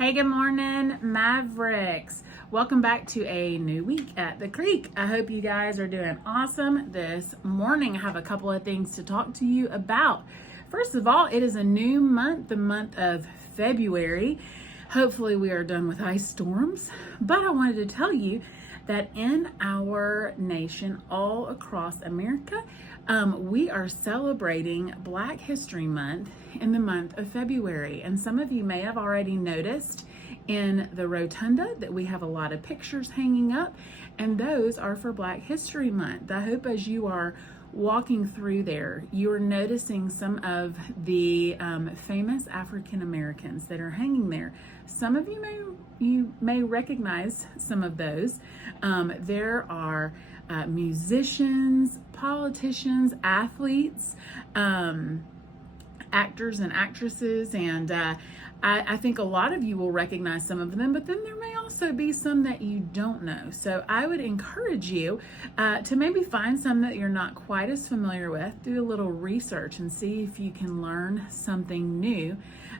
Hey, good morning, Mavericks. Welcome back to a new week at the Creek. I hope you guys are doing awesome this morning. I have a couple of things to talk to you about. First of all, it is a new month, the month of February. Hopefully we are done with ice storms, but I wanted to tell you that in our nation, all across America, we are celebrating Black History Month in the month of February. And some of you may have already noticed in the rotunda that we have a lot of pictures hanging up, and those are for Black History Month. I hope as you are walking through there, you are noticing some of the famous African Americans that are hanging there. Some of you may recognize some of those. There are musicians, politicians, athletes, actors and actresses, and I think a lot of you will recognize some of them, but then there may also be some that you don't know. So I would encourage you to maybe find some that you're not quite as familiar with, do a little research and see if you can learn something new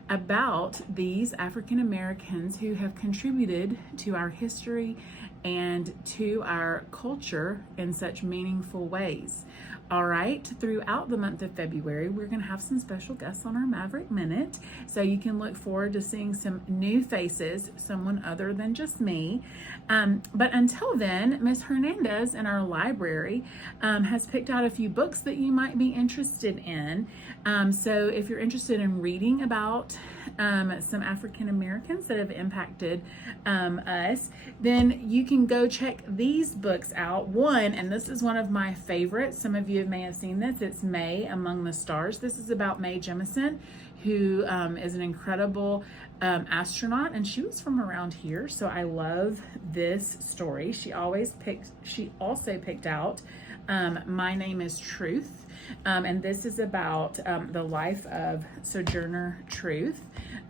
about these African Americans who have contributed to our history and to our culture in such meaningful ways. All right, throughout the month of February, we're going to have some special guests on our Maverick Minute, so you can look forward to seeing some new faces, someone other than just me. But until then, Miss Hernandez in our library has picked out a few books that you might be interested in. So if you're interested in reading about some African Americans that have impacted us, then you can go check these books out. One, and this is one of my favorites, some of you may have seen this, it's May Among the Stars. This is about Mae Jemison, who is an incredible astronaut, and she was from around here, so I love this story. She also picked out My Name is Truth, and this is about the life of Sojourner Truth.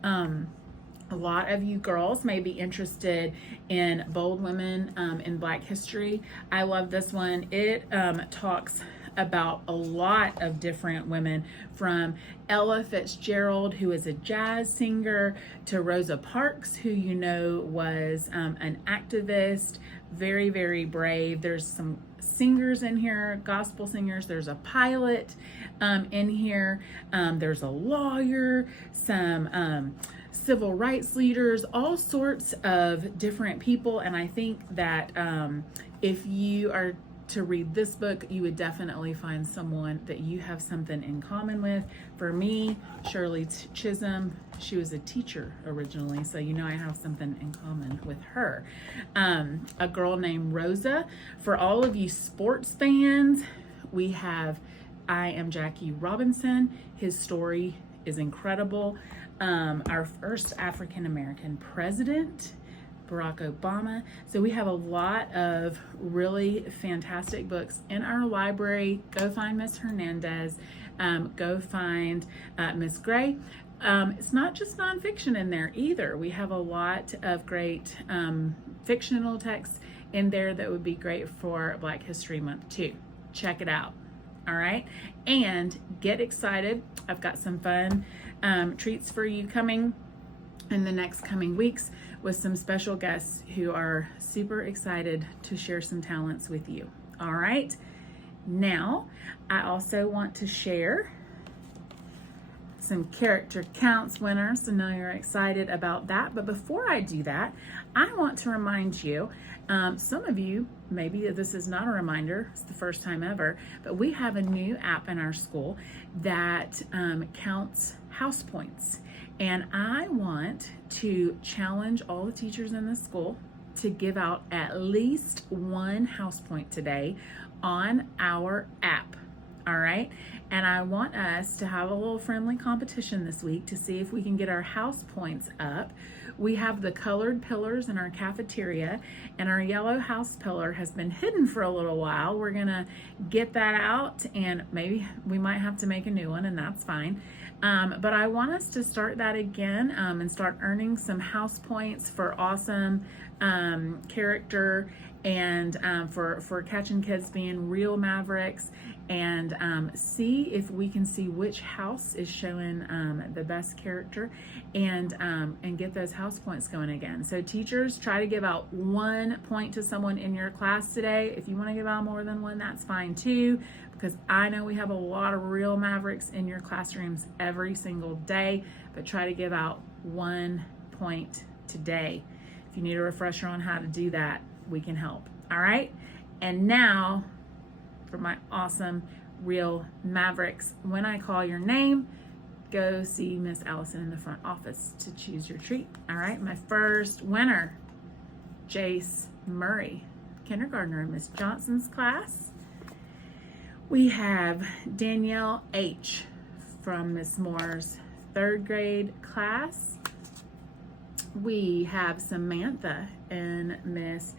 A lot of you girls may be interested in bold women in Black history. I love this one. It talks about a lot of different women, from Ella Fitzgerald, who is a jazz singer, to Rosa Parks, who you know was an activist, very, very brave. There's some singers in here, gospel singers. There's a pilot in here. There's a lawyer, some civil rights leaders, all sorts of different people. And I think that if you are to read this book, you would definitely find someone that you have something in common with. For me, Shirley Chisholm, she was a teacher originally, so you know I have something in common with her. A girl named Rosa. For all of you sports fans, we have I Am Jackie Robinson. His story is incredible. Our first African American president, Barack Obama. So we have a lot of really fantastic books in our library. Go find Miss Hernandez. Go find Miss Gray. It's not just nonfiction in there either. We have a lot of great fictional texts in there that would be great for Black History Month too. Check it out. All right, and get excited. I've got some fun treats for you coming in the next coming weeks with some special guests who are super excited to share some talents with you. All right, now I also want to share some character counts winners. So now you're excited about that. But before I do that, I want to remind you, some of you, maybe this is not a reminder, it's the first time ever, but we have a new app in our school that counts house points. And I want to challenge all the teachers in the school to give out at least one house point today on our app. All right. And I want us to have a little friendly competition this week to see if we can get our house points up. We have the colored pillars in our cafeteria, and our yellow house pillar has been hidden for a little while. We're gonna get that out, and maybe we might have to make a new one, and that's fine. But I want us to start that again and start earning some house points for awesome character and for catching kids being real Mavericks, and see see if we can see which house is showing the best character, and get those house points going again. So teachers, try to give out 1 point to someone in your class today. If you want to give out more than one, that's fine too, because I know we have a lot of real Mavericks in your classrooms every single day, but try to give out 1 point today. If you need a refresher on how to do that, we can help. All right. And now for my awesome real Mavericks. When I call your name, go see Miss Allison in the front office to choose your treat. All right. My first winner, Jace Murray, kindergartner in Miss Johnson's class. We have Danielle H. from Miss Moore's 3rd grade class. We have Samantha in Miss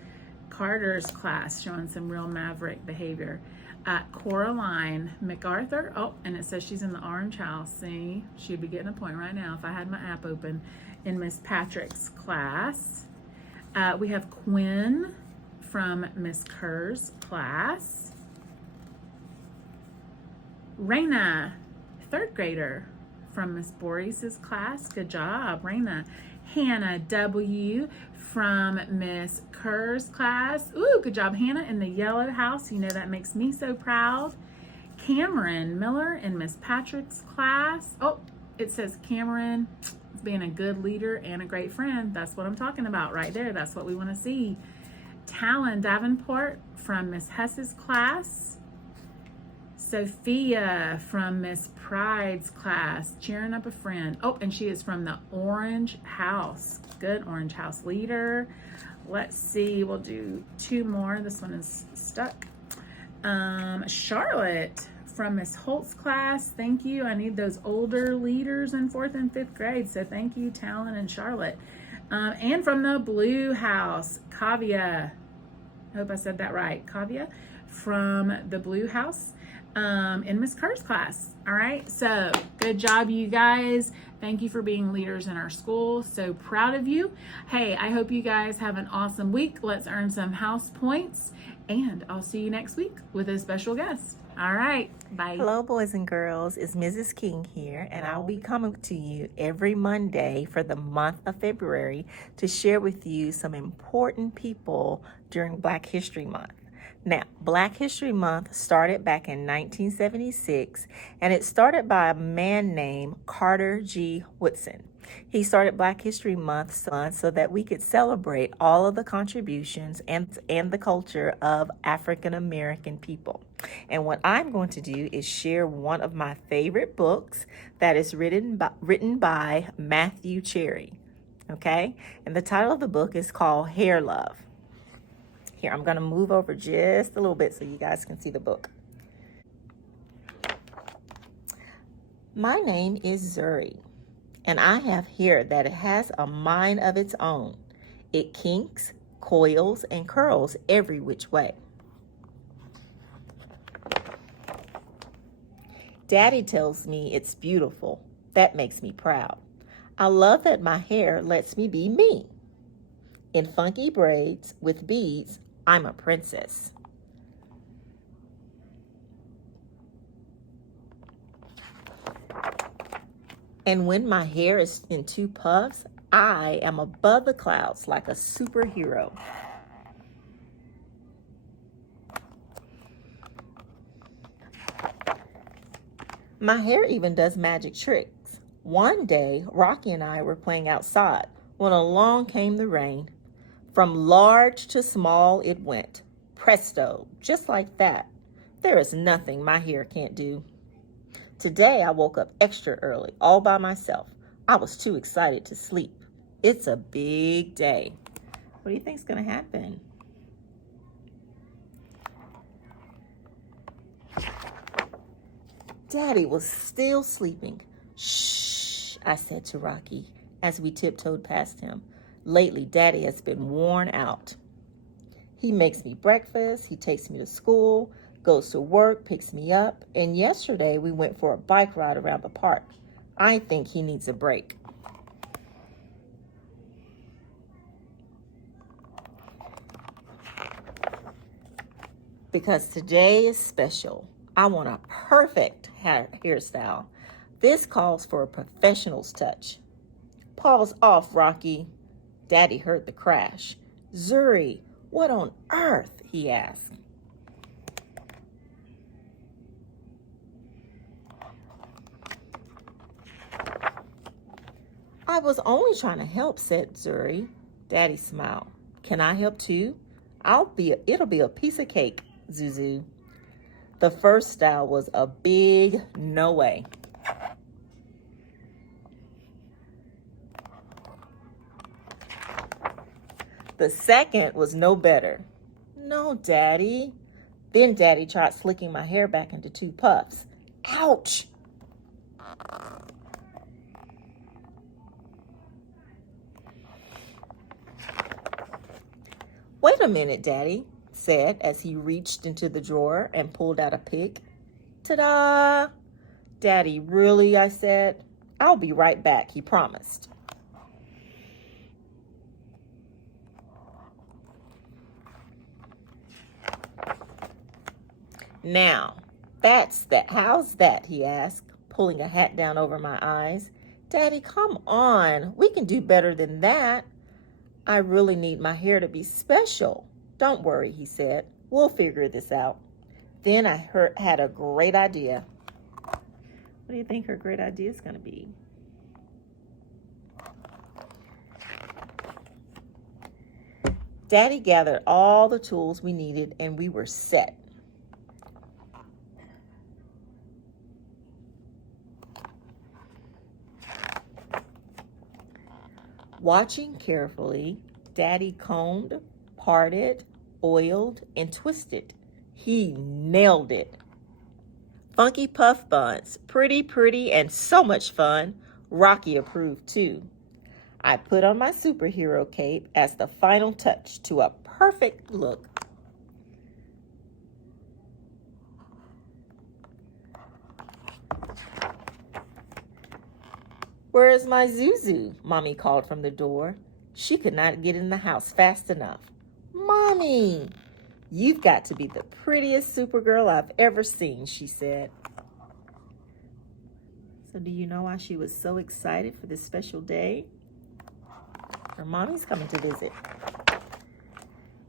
Carter's class showing some real Maverick behavior. Coraline MacArthur, oh, and it says she's in the orange house. See, she'd be getting a point right now if I had my app open. In Miss Patrick's class. We have Quinn from Miss Kerr's class. Raina, 3rd grader from Miss Boris's class. Good job, Raina. Hannah W. from Miss Kerr's class. Ooh, good job, Hannah, in the yellow house. You know that makes me so proud. Cameron Miller in Miss Patrick's class. Oh, it says Cameron is being a good leader and a great friend. That's what I'm talking about right there. That's what we want to see. Talon Davenport from Miss Hess's class. Sophia from Miss Pride's class, cheering up a friend. Oh, and she is from the orange house. Good orange house leader. Let's see, we'll do 2 more. This one is stuck. Charlotte from Miss Holt's class. Thank you. I need those older leaders in 4th and 5th grade. So thank you, Talon and Charlotte. And from the blue house, Kavia. I hope I said that right. Kavia from the blue house. In Miss Kerr's class. All right, so good job, you guys. Thank you for being leaders in our school. So proud of you. Hey, I hope you guys have an awesome week. Let's earn some house points, and I'll see you next week with a special guest. All right, bye. Hello, boys and girls. It's Mrs. King here, and I'll be coming to you every Monday for the month of February to share with you some important people during Black History Month. Now, Black History Month started back in 1976, and it started by a man named Carter G. Woodson. He started Black History Month so that we could celebrate all of the contributions and the culture of African American people. And what I'm going to do is share one of my favorite books that is written by Matthew Cherry. Okay? And the title of the book is called Hair Love. Here, I'm going to move over just a little bit so you guys can see the book. My name is Zuri, and I have hair that has a mind of its own. It kinks, coils, and curls every which way. Daddy tells me it's beautiful. That makes me proud. I love that my hair lets me be me. In funky braids with beads, I'm a princess. And when my hair is in 2 puffs, I am above the clouds like a superhero. My hair even does magic tricks. One day, Rocky and I were playing outside when along came the rain. From large to small it went. Presto, just like that. There is nothing my hair can't do. Today I woke up extra early, all by myself. I was too excited to sleep. It's a big day. What do you think's gonna happen? Daddy was still sleeping. Shh, I said to Rocky as we tiptoed past him. Lately, Daddy has been worn out. He makes me breakfast, he takes me to school, goes to work, picks me up, and yesterday we went for a bike ride around the park. I think he needs a break. Because today is special. I want a perfect hairstyle. This calls for a professional's touch. Paws off, Rocky. Daddy heard the crash. Zuri, what on earth? He asked. I was only trying to help, said Zuri. Daddy smiled. Can I help too? It'll be a piece of cake, Zuzu. The first style was a big no way. The second was no better. No, Daddy. Then Daddy tried slicking my hair back into 2 puffs. Ouch! Wait a minute, Daddy said as he reached into the drawer and pulled out a pick. Ta-da! Daddy, really? I said. I'll be right back, he promised. Now, how's that? He asked, pulling a hat down over my eyes. Daddy, come on. We can do better than that. I really need my hair to be special. Don't worry, he said. We'll figure this out. Then I had a great idea. What do you think her great idea is going to be? Daddy gathered all the tools we needed and we were set. Watching carefully, Daddy combed, parted, oiled, and twisted. He nailed it. Funky puff buns, pretty, and so much fun. Rocky approved too. I put on my superhero cape as the final touch to a perfect look. Where is my Zuzu? Mommy called from the door. She could not get in the house fast enough. Mommy, you've got to be the prettiest Supergirl I've ever seen, she said. So do you know why she was so excited for this special day? Her mommy's coming to visit.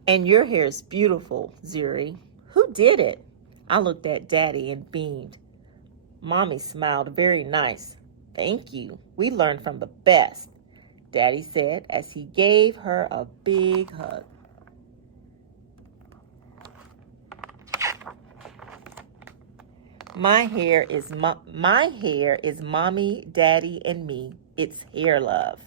And your hair is beautiful, Zuri. Who did it? I looked at Daddy and beamed. Mommy smiled very nice. Thank you. We learned from the best, Daddy said as he gave her a big hug. My hair is Mommy, Daddy, and me. It's hair love.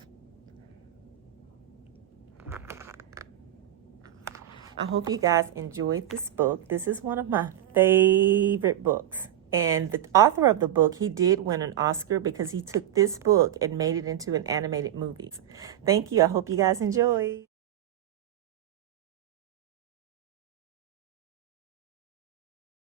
I hope you guys enjoyed this book. This is one of my favorite books. And the author of the book, he did win an Oscar because he took this book and made it into an animated movie. Thank you. I hope you guys enjoyed.